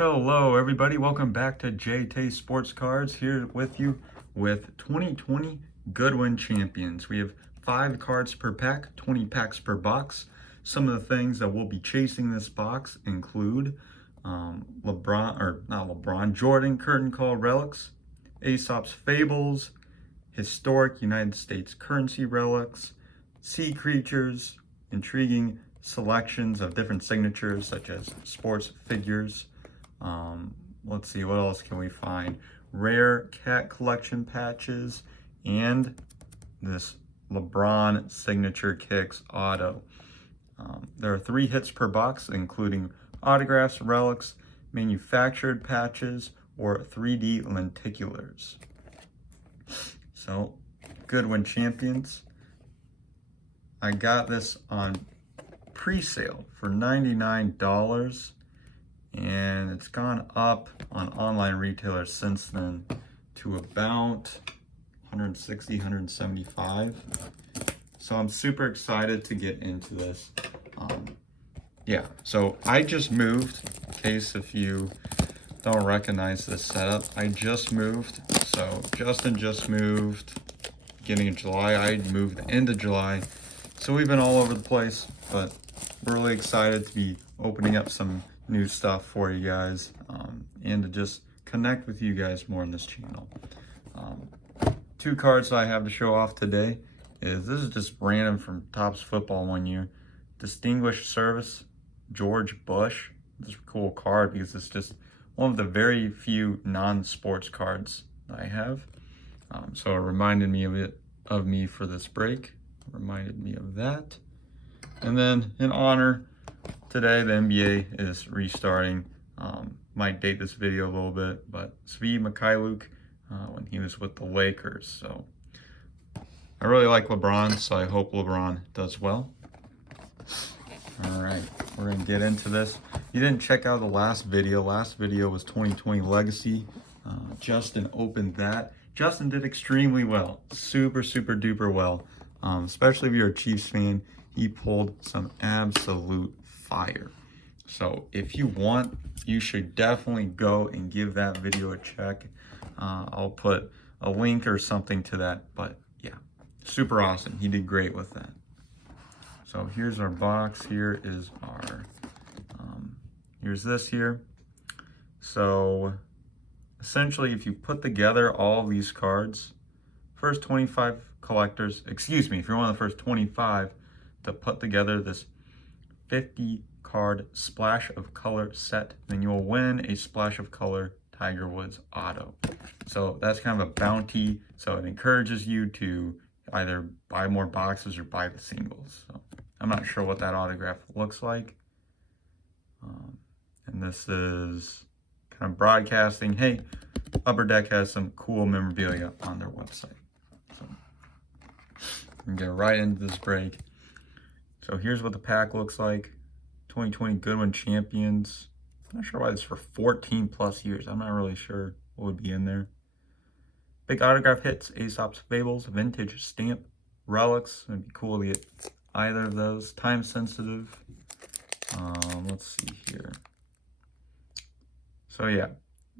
Hello everybody, welcome back to JayTaySportsCards, here with you with 2020 Goodwin Champions. We have 5 cards per pack, 20 packs per box. Some of the things that we'll be chasing this box include Jordan Curtain Call Relics, Aesop's Fables, Historic United States Currency Relics, Sea Creatures, intriguing selections of different signatures such as sports figures. Let's see, what else can we find? Rare cat collection patches and this LeBron signature kicks auto. There are 3 hits per box, including autographs, relics, manufactured patches, or 3D lenticulars. So, Goodwin Champions. I got this on pre-sale for $99. And it's gone up on online retailers since then to about 160, 175. So I'm super excited to get into this. Yeah, so I just moved, in case if you don't recognize this setup, I just moved. So Justin just moved beginning of July. I moved the end of July. So we've been all over the place, but we're really excited to be opening up some new stuff for you guys and to just connect with you guys more on this channel. 2 cards I have to show off today this is just random from Topps Football one year. Distinguished Service George Bush. This is a cool card because it's just one of the very few non-sports cards I have. So it reminded me of me for this break. Reminded me of that. And then in honor, today the NBA is restarting. Might date this video a little bit, but Svi Mikhailuk when he was with the Lakers. So I really like LeBron, so I hope LeBron does well. All right, we're gonna get into this. You didn't check out the last video. Last video was 2020 Legacy. Justin opened that. Justin did extremely well, super duper well. Especially if you're a Chiefs fan, he pulled some absolute fire. So if you want, you should definitely go and give that video a check. I'll put a link or something to that, but yeah, super awesome. He did great with that. So here's our box. Here is our, here's this here. So essentially, if you put together all these cards, first 25 collectors, excuse me, if you're one of the first 25 to put together this 50 card Splash of Color set, then you will win a Splash of Color Tiger Woods auto. So that's kind of a bounty. So it encourages you to either buy more boxes or buy the singles. So I'm not sure what that autograph looks like. And this is kind of broadcasting, hey, Upper Deck has some cool memorabilia on their website. So we can get right into this break. So here's what the pack looks like. 2020 Goodwin Champions. I'm not sure why this is for 14 plus years. I'm not really sure what would be in there. Big autograph hits, Aesop's Fables, vintage stamp, relics. It'd be cool to get either of those. Time sensitive. Let's see here. So yeah,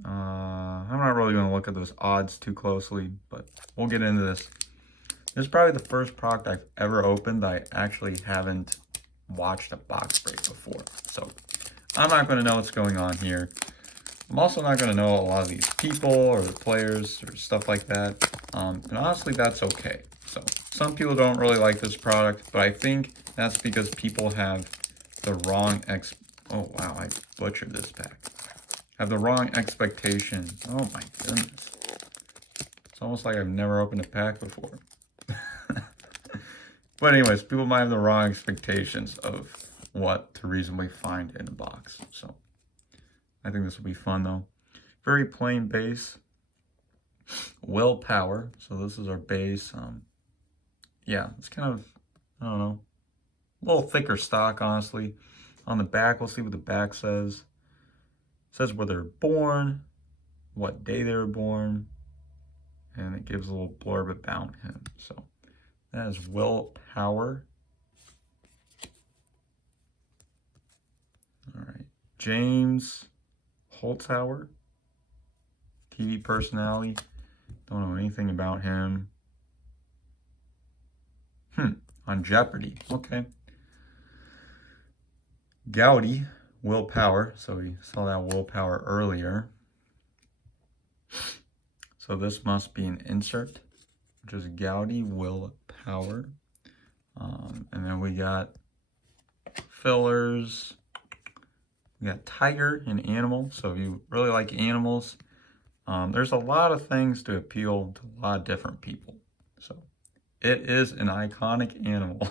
I'm not really going to look at those odds too closely, but we'll get into this. This is probably the first product I've ever opened that I actually haven't watched a box break before. So I'm not going to know what's going on here. I'm also not going to know a lot of these people or the players or stuff like that. And honestly, that's okay. So some people don't really like this product, but I think that's because people have the wrong oh wow, I butchered this pack. Have the wrong expectation. Oh my goodness. It's almost like I've never opened a pack before. But anyways, people might have the wrong expectations of what to reasonably find in a box. So I think this will be fun though. Very plain base. Willpower. So this is our base. Yeah, it's kind of, I don't know, a little thicker stock, honestly. On the back, we'll see what the back says. It says where they're born, what day they were born, and it gives a little blurb about him. So that is Willpower. All right, James Holzhauer, TV personality. Don't know anything about him. On Jeopardy. Okay. Gaudy, willpower. So we saw that willpower earlier. So this must be an insert, which is Gaudy, willpower. And then we got fillers. We got tiger and animal. So if you really like animals, there's a lot of things to appeal to a lot of different people. So it is an iconic animal.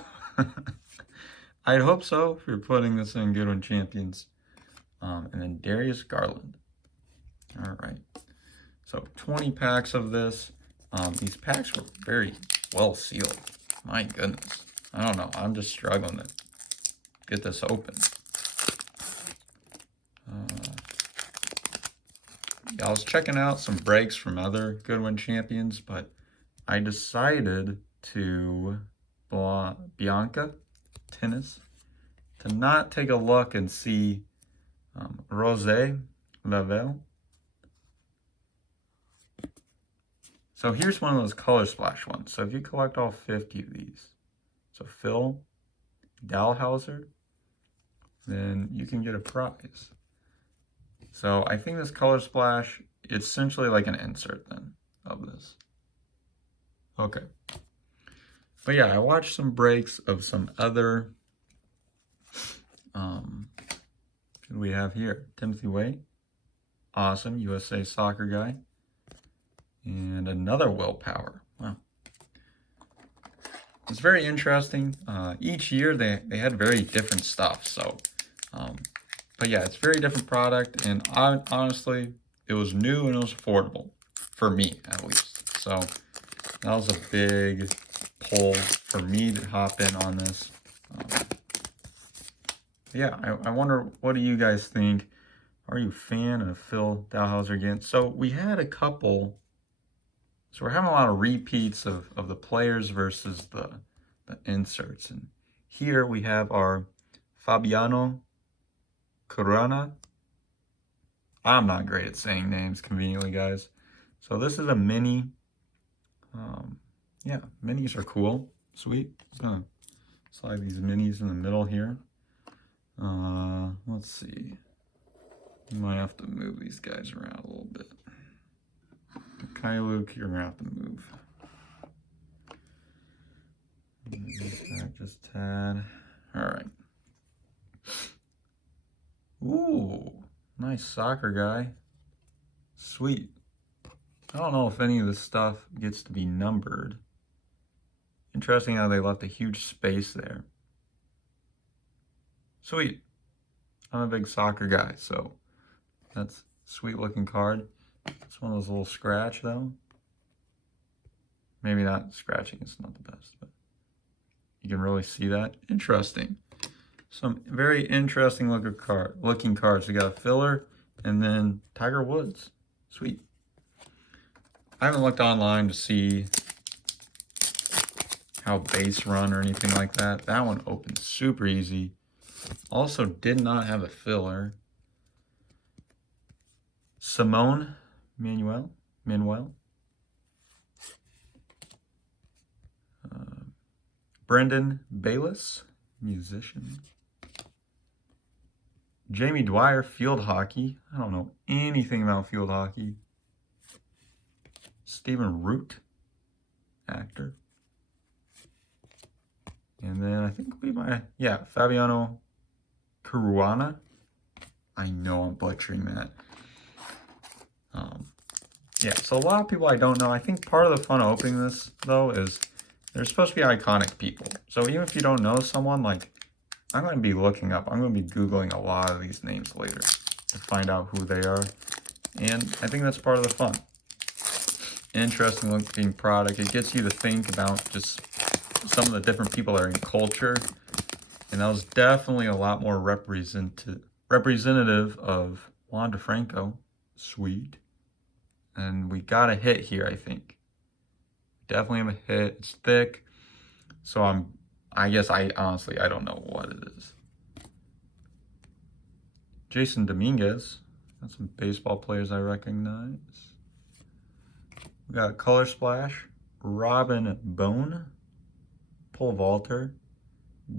I'd hope so if you're putting this in Goodwin Champions. And then Darius Garland. All right. So 20 packs of this. These packs were very well sealed. My goodness. I don't know. I'm just struggling to get this open. Yeah, I was checking out some breaks from other Goodwin Champions, but I decided to, Bianca Tennis, to not take a look and see Rosé Lavelle. So here's one of those color splash ones. So if you collect all 50 of these, so Phil Dalhausser, then you can get a prize. So I think this color splash, it's essentially like an insert then of this. Okay. But yeah, I watched some breaks of some other, who do we have here? Timothy Way, awesome, USA soccer guy. And another willpower, wow. It's very interesting. Each year they had very different stuff, so, but yeah, it's a very different product, and honestly, it was new and it was affordable, for me at least. So that was a big pull for me to hop in on this. Yeah, I wonder, what do you guys think? Are you a fan of Phil Dalhausser again? So we had a couple, so we're having a lot of repeats of the players versus the inserts. And here we have our Fabiano Caruana. I'm not great at saying names conveniently, guys. So this is a mini. Yeah, minis are cool. Sweet. So slide these minis in the middle here. Let's see. You might have to move these guys around a little bit. Luke, you're gonna have to move. Back just tad. All right. Ooh, nice soccer guy. Sweet. I don't know if any of this stuff gets to be numbered. Interesting how they left a huge space there. Sweet. I'm a big soccer guy, so that's a sweet looking card. It's one of those little scratch though. Maybe not scratching, it's not the best, but you can really see that. Interesting. Some very interesting looking cards. We got a filler and then Tiger Woods. Sweet. I haven't looked online to see how base run or anything like that. That one opened super easy. Also did not have a filler. Simone Manuel. Brendan Bayless, musician. Jamie Dwyer, field hockey. I don't know anything about field hockey. Stephen Root, actor. And then I think we might, yeah, Fabiano Caruana. I know I'm butchering that. Yeah, so a lot of people I don't know. I think part of the fun of opening this, though, is they're supposed to be iconic people. So even if you don't know someone, like, I'm going to be looking up. I'm going to be Googling a lot of these names later to find out who they are. And I think that's part of the fun. Interesting looking product. It gets you to think about just some of the different people that are in culture. And that was definitely a lot more representative of Juan DeFranco. Sweet. And we got a hit here, I think. Definitely have a hit. It's thick. So I guess I don't know what it is. Jason Dominguez, Got some baseball players I recognize. We got Color Splash, Robin Bone, Pole Vaulter.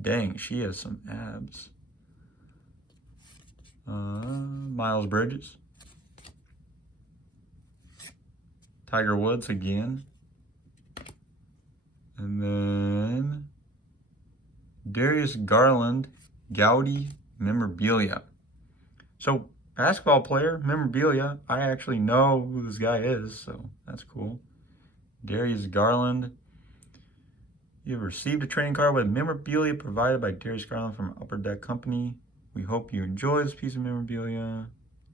Dang, she has some abs. Miles Bridges. Tiger Woods again. And then Darius Garland, Gaudy memorabilia. So basketball player, memorabilia. I actually know who this guy is, so that's cool. Darius Garland. You have received a trading card with memorabilia provided by Darius Garland from Upper Deck Company. We hope you enjoy this piece of memorabilia.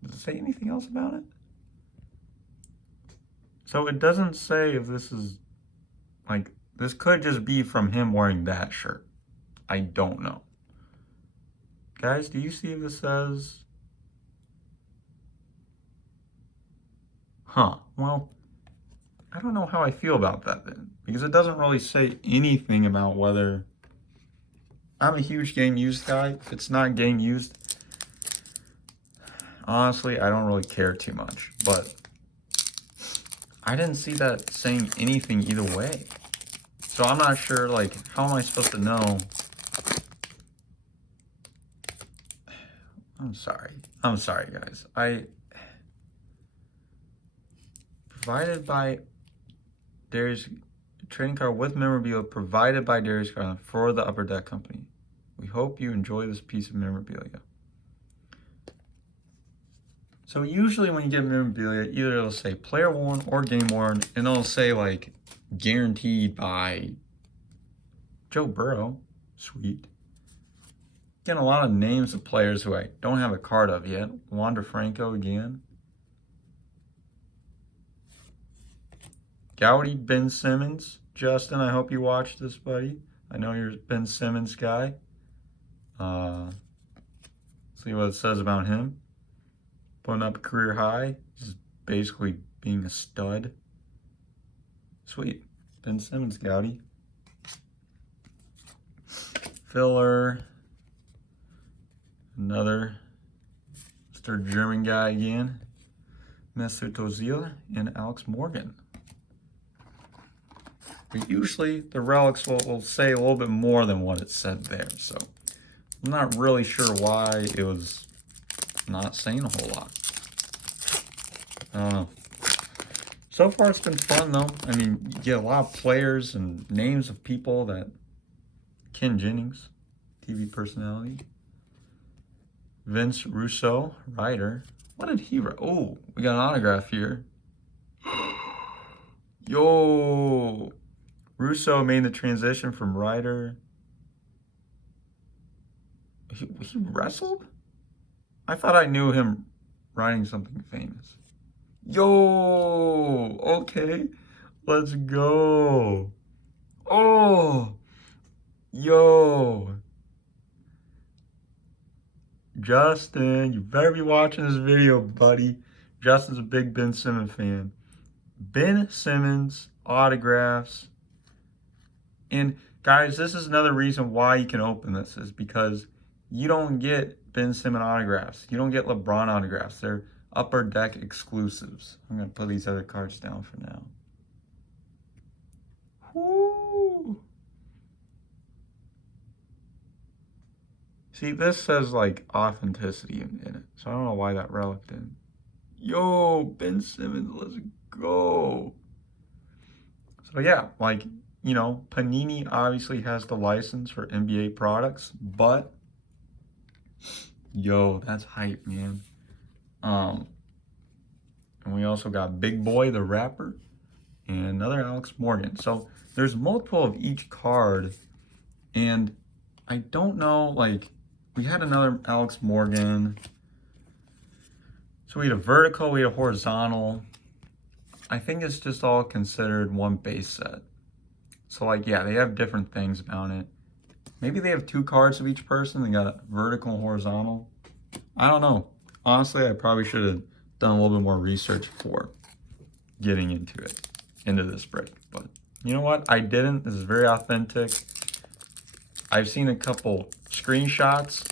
Does it say anything else about it? So it doesn't say if this is, like, this could just be from him wearing that shirt. I don't know. Guys, do you see if this says? Huh, well, I don't know how I feel about that then, because it doesn't really say anything about whether. I'm a huge game used guy. If it's not game used, honestly, I don't really care too much, but I didn't see that saying anything either way. So I'm not sure, like, how am I supposed to know? I'm sorry, guys. Provided by Darius, trading card with memorabilia provided by Darius Garland for the Upper Deck Company. We hope you enjoy this piece of memorabilia. So usually when you get memorabilia, either it'll say player worn or game worn, and it'll say like guaranteed by Joe Burrow. Sweet. Getting a lot of names of players who I don't have a card of yet. Wander Franco again. Gaudy, Ben Simmons. Justin, I hope you watch this, buddy. I know you're a Ben Simmons guy. See what it says about him. Putting up a career high. Just basically being a stud. Sweet. Ben Simmons, Gaudy. Filler. Another Mr. German guy again. Mr. Ozil and Alex Morgan. But usually the relics will say a little bit more than what it said there. So I'm not really sure why it was not saying a whole lot. I don't know. So far it's been fun though. I mean, you get a lot of players and names of people that... Ken Jennings, TV personality. Vince Russo, writer. What did he write? Oh, we got an autograph here. Yo! Russo made the transition from writer. He wrestled? I thought I knew him writing something famous. Yo! Okay. Let's go. Oh! Yo! Justin, you better be watching this video, buddy. Justin's a big Ben Simmons fan. Ben Simmons autographs. And guys, this is another reason why you can open this, is because you don't get Ben Simmons autographs. You don't get LeBron autographs. They're Upper Deck exclusives. I'm going to put these other cards down for now. Woo! See, this says like authenticity in it, so I don't know why that relic didn't. Yo, Ben Simmons, let's go. So yeah, like, you know, Panini obviously has the license for NBA products, but yo, that's hype, man. And we also got Big Boy the Rapper and another Alex Morgan. So there's multiple of each card, and I don't know, like, we had another Alex Morgan. So we had a vertical, we had a horizontal. I think it's just all considered one base set. So like, yeah, they have different things about it. Maybe they have two cards of each person. They got a vertical and horizontal. I don't know. Honestly, I probably should have done a little bit more research before getting into this break. But you know what? I didn't. This is very authentic. I've seen a couple screenshots,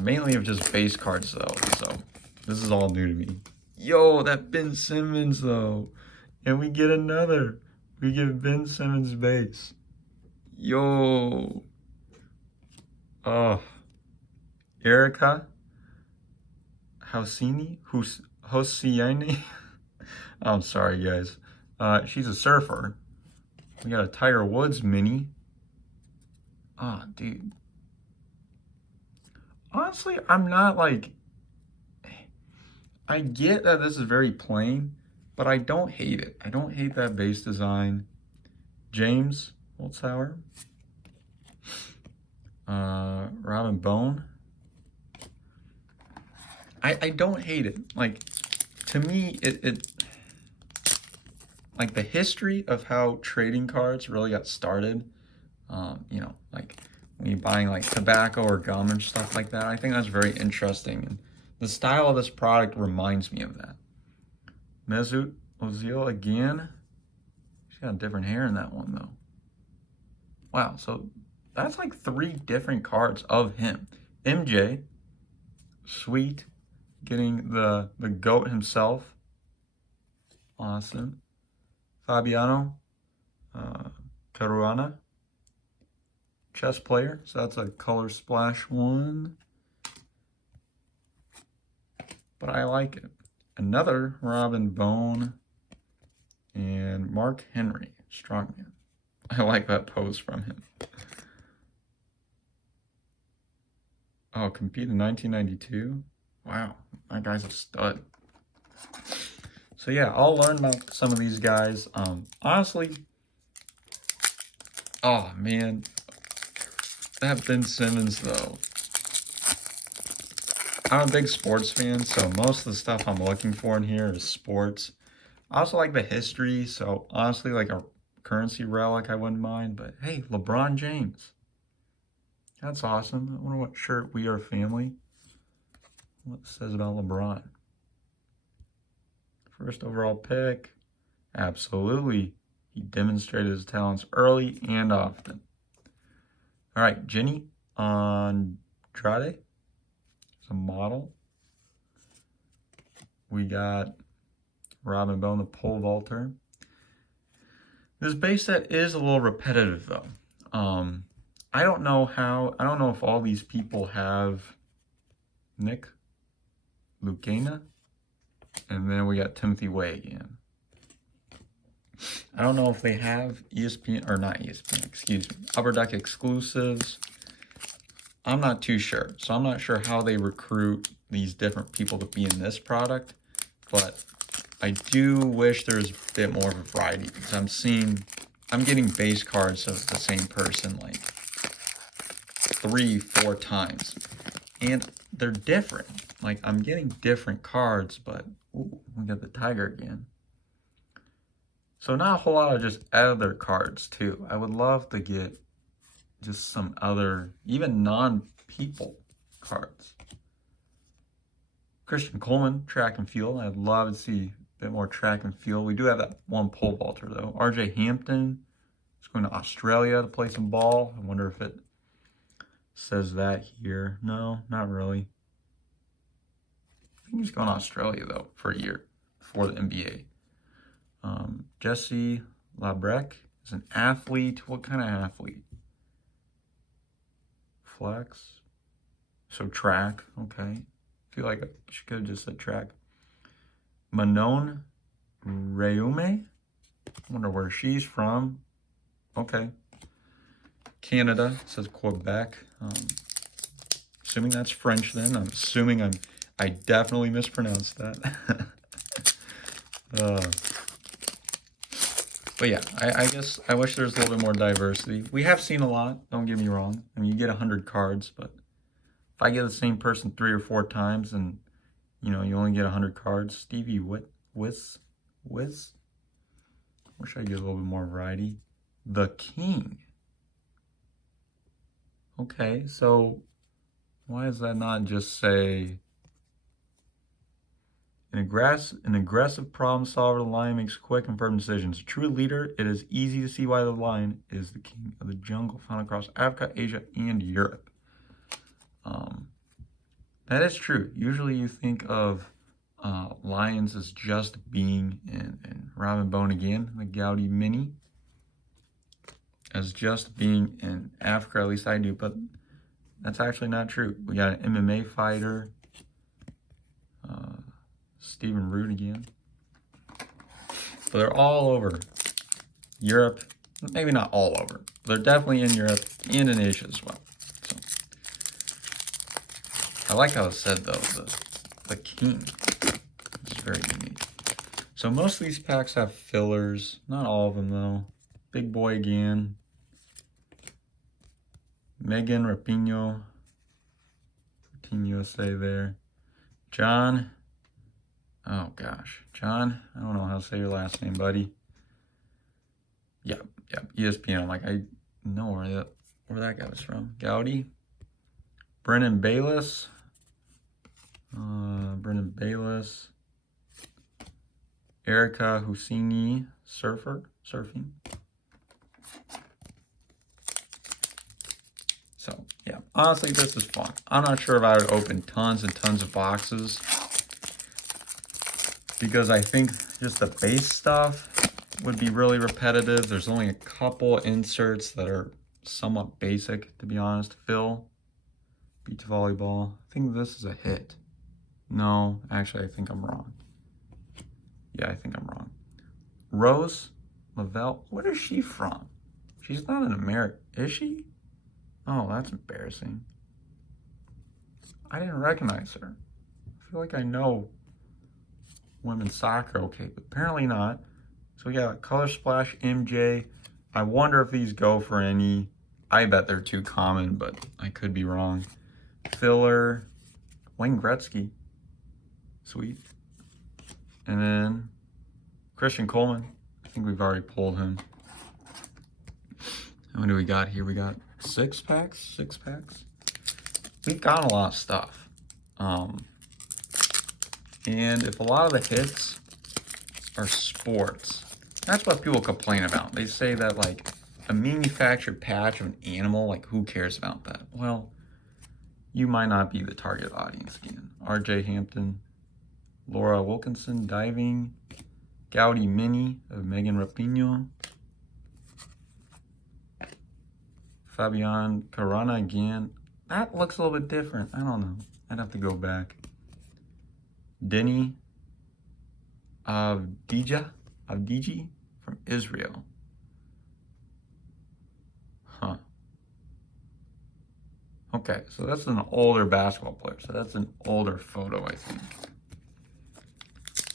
mainly of just base cards though. So This is all new to me. Yo, that Ben Simmons though. And we get another. We get Ben Simmons base. Yo. Oh. Erica Hosiani. I'm sorry, guys. She's a surfer. We got a Tiger Woods mini. Ah, oh, dude. Honestly, I'm not like... I get that this is very plain, but I don't hate it. I don't hate that base design. James Holtzhauer. Robin Bone. I don't hate it. Like, to me, it like the history of how trading cards really got started, you know, like when you're buying like tobacco or gum and stuff like that, I think that's very interesting. And the style of this product reminds me of that. Mesut Ozil again. She's got different hair in that one though. Wow, so that's like 3 different cards of him. MJ, sweet, getting the GOAT himself. Awesome. Fabiano Caruana, chess player. So that's a color splash one. But I like it. Another Robin Bone and Mark Henry, strongman. I like that pose from him. Oh, compete in 1992. Wow, that guy's a stud. So yeah, I'll learn about some of these guys. Honestly, oh man, that Ben Simmons though. I'm a big sports fan, so most of the stuff I'm looking for in here is sports. I also like the history, so honestly, like a currency relic I wouldn't mind. But hey, LeBron James. That's awesome. I wonder what shirt We Are Family. What it says about LeBron. First overall pick. Absolutely. He demonstrated his talents early and often. All right, Jenny Andrade. It's a model. We got Robin Bone, the pole vaulter. This base set is a little repetitive though. I don't know if all these people have Nick Lucena, and then we got Timothy Way again. I don't know if they have ESPN, or not ESPN, excuse me, Upper Deck exclusives. I'm not too sure. So I'm not sure how they recruit these different people to be in this product, but I do wish there's a bit more of a variety because I'm getting base cards of the same person like 3-4 times, and they're different. Like, I'm getting different cards, but ooh, we got the Tiger again. So not a whole lot of just other cards too. I would love to get just some other, even non-people cards. Christian Coleman, track and field. I'd love to see a bit more track and field. We do have that one pole vaulter though. RJ Hampton is going to Australia to play some ball. I wonder if it says that here. No, not really. I think he's going to Australia though for a year before the NBA. Jesse Labrec is an athlete. What kind of athlete? Flex. So track. Okay. I feel like she could have just said track. Manon Reume. I wonder where she's from. Okay. Canada. It says Quebec. Assuming that's French then. I'm assuming I definitely mispronounced that. But yeah, I guess I wish there's a little bit more diversity. We have seen a lot, don't get me wrong. I mean, you get 100 cards, but if I get the same person 3 or 4 times and, you know, you only get 100 cards. Stevie Wiz? Wish I get a little bit more variety. The King. Okay, so why does that not just say... An aggressive problem solver, the lion makes quick and firm decisions. A true leader, it is easy to see why the lion is the king of the jungle, found across Africa, Asia, and Europe. That is true. Usually you think of Lions is Just Being, and Robin Bone again, the Gaudy Mini. As Just Being in Africa, at least I do, but that's actually not true. We got an MMA fighter, Stephen Root again. But they're all over Europe, maybe not all over. They're definitely in Europe and in Asia as well. So I like how it said though, the king. It's very unique. So most of these packs have fillers, not all of them though. Big boy again. Megan Rapinoe, Team USA there. John, oh gosh, John, I don't know how to say your last name, buddy. Yep, ESPN. I'm like, I know where that guy was from. Gaudy. Brennan Bayless. Erica Husseini, surfing. So, yeah, honestly, this is fun. I'm not sure if I would open tons and tons of boxes because I think just the base stuff would be really repetitive. There's only a couple inserts that are somewhat basic, to be honest. Phil, beach volleyball. I think this is a hit. No, actually, I think I'm wrong. Yeah, I think I'm wrong. Rose Lavelle, where is she from? She's not an American, is she? Oh, that's embarrassing. I didn't recognize her. I feel like I know women's soccer, okay, but apparently not. So we got Color Splash MJ. I wonder if these go for any. I bet they're too common, but I could be wrong. Filler, Wayne Gretzky. Sweet. And then Christian Coleman. I think we've already pulled him. How many do we got here? We got 6 packs. We've got a lot of stuff. And if a lot of the hits are sports, that's what people complain about. They say that like a manufactured patch of an animal, like who cares about that? Well, you might not be the target audience again. RJ Hampton, Laura Wilkinson, diving, Gaudy Mini of Megan Rapinoe, Fabian Carana again. That looks a little bit different. I don't know. I'd have to go back. Denny Avdija from Israel. Huh. Okay, so that's an older basketball player. So that's an older photo, I think.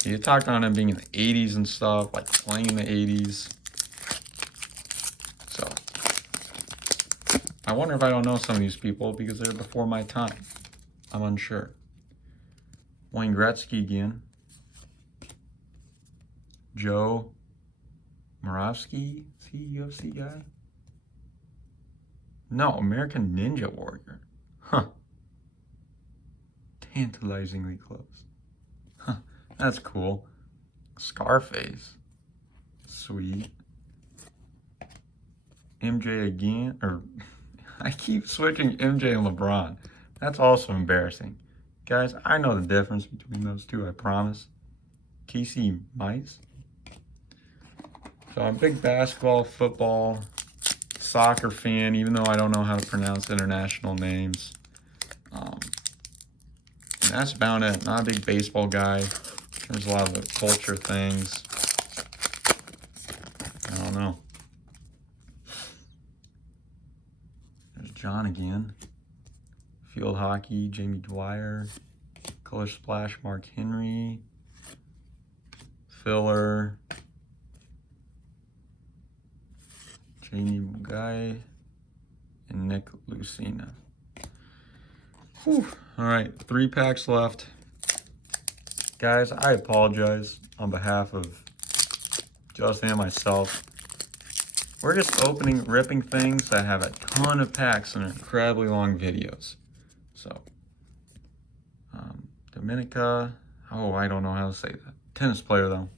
You talked on him being in the 80s and stuff, like playing in the 80s. So I wonder if I don't know some of these people because they're before my time. I'm unsure. Wayne Gretzky again. Joe Moravsky, is he a UFC guy? No, American Ninja Warrior. Huh. Tantalizingly close. Huh, that's cool. Scarface. Sweet. MJ again, or I keep switching MJ and LeBron. That's also embarrassing. Guys, I know the difference between those two, I promise. Casey Mice. So I'm a big basketball, football, soccer fan, even though I don't know how to pronounce international names. And that's about it. Not a big baseball guy. There's a lot of the culture things. I don't know. There's John again. Field hockey, Jamie Dwyer. Color Splash, Mark Henry. Filler. Jamie Mugai. And Nick Lucina. Whew. All right, 3 packs left. Guys, I apologize on behalf of Justin and myself. We're just ripping things that have a ton of packs and incredibly long videos. So, Dominica, oh, I don't know how to say that. Tennis player, though.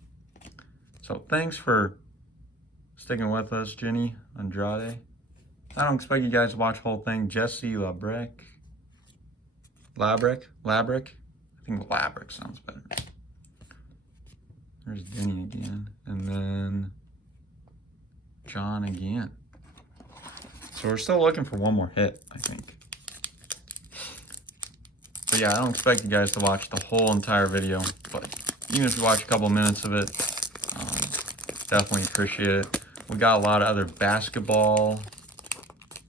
So, thanks for sticking with us, Jenny Andrade. I don't expect you guys to watch the whole thing. Jesse Labrick. I think Labrick sounds better. There's Denny again. And then John again. So we're still looking for one more hit, I think. But yeah, I don't expect you guys to watch the whole entire video, but even if you watch a couple minutes of it, definitely appreciate it. We got a lot of other basketball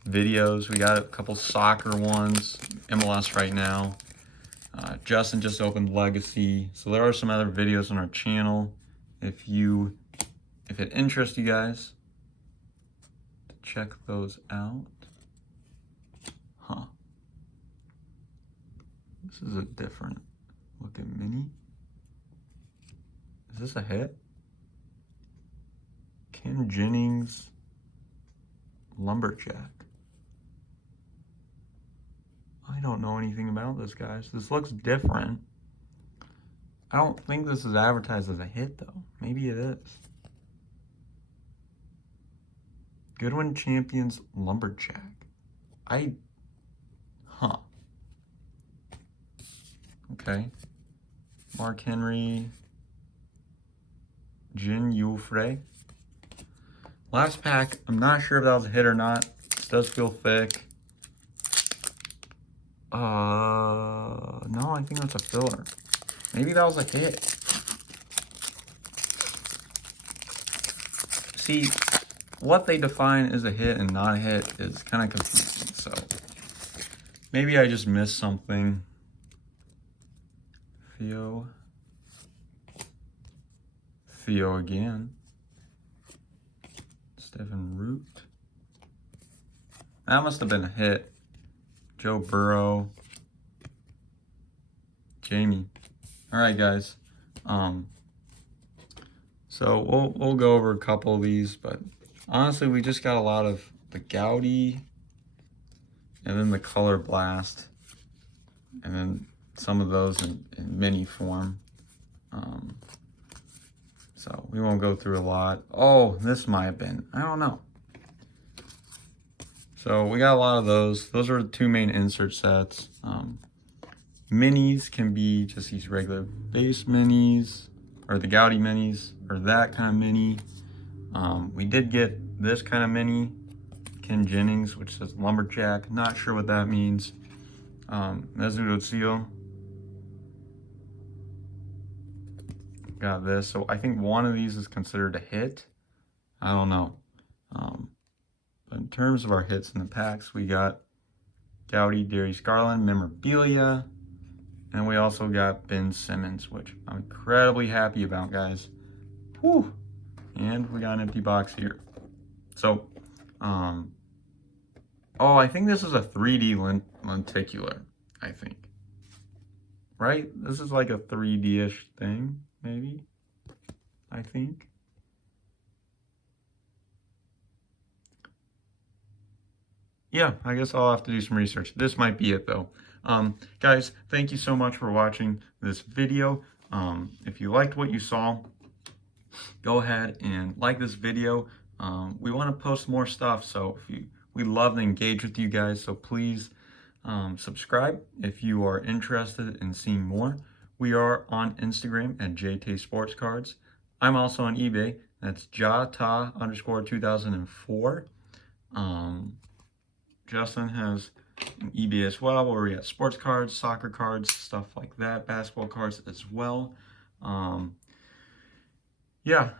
videos. We got a couple soccer ones, MLS right now. Justin just opened Legacy. So there are some other videos on our channel. If it interests you guys, check those out. Huh. This is a different looking mini. Is this a hit? Ken Jennings Lumberjack. I don't know anything about this, guys. This looks different. I don't think this is advertised as a hit, though. Maybe it is. Goodwin Champions Lumberjack. Huh. Okay. Mark Henry. Jin Yufrey. Last pack. I'm not sure if that was a hit or not. This does feel thick. No, I think that's a filler. Maybe that was a hit. See, what they define as a hit and not a hit is kind of confusing, so maybe I just missed something. Theo again. Stephen Root. That must have been a hit. Joe Burrow. Jamie. All right, guys. So we'll go over a couple of these, but honestly, we just got a lot of the Gaudy, and then the Color Blast, and then some of those in mini form. So we won't go through a lot. Oh, this might have been. I don't know. So we got a lot of those. Those are the two main insert sets. Minis can be just these regular base minis, or the Gaudy minis, or that kind of mini. We did get this kind of mini, Ken Jennings, which says Lumberjack. Not sure what that means. Ozil. Got this. So I think one of these is considered a hit. I don't know. But in terms of our hits in the packs, we got Gaudy, Darius Garland, memorabilia, and we also got Ben Simmons, which I'm incredibly happy about, guys. Whew. And we got an empty box here. So, oh, I think this is a 3D lenticular, I think. Right? This is like a 3D-ish thing, maybe, I think. Yeah, I guess I'll have to do some research. This might be it, though. Guys, thank you so much for watching this video. If you liked what you saw, go ahead and like this video. We want to post more stuff, so we love to engage with you guys, so please subscribe if you are interested in seeing more. We are on Instagram at JayTaySportsCards. I'm also on eBay. That's JayTA_2004. Justin has an eBay as well, where we got sports cards, soccer cards, stuff like that, basketball cards as well. Yeah,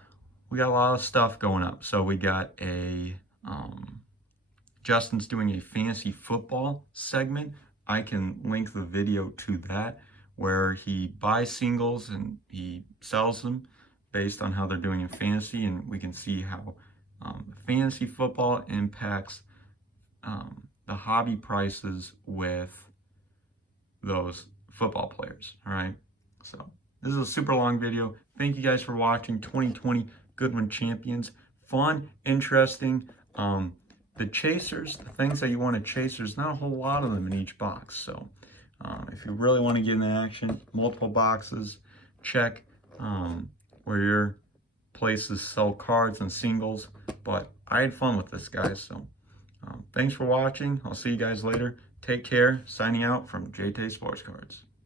we got a lot of stuff going up. So we got a Justin's doing a fantasy football segment. I can link the video to that, where he buys singles and he sells them based on how they're doing in fantasy, and we can see how fantasy football impacts the hobby prices with those football players. All right, so this is a super long video. Thank you guys for watching 2020 Goodwin Champions. Fun, interesting. The chasers, the things that you want to chase, there's not a whole lot of them in each box. So if you really want to get into action, multiple boxes, check where your places sell cards and singles. But I had fun with this, guys. So thanks for watching. I'll see you guys later. Take care. Signing out from JayTaySportsCards.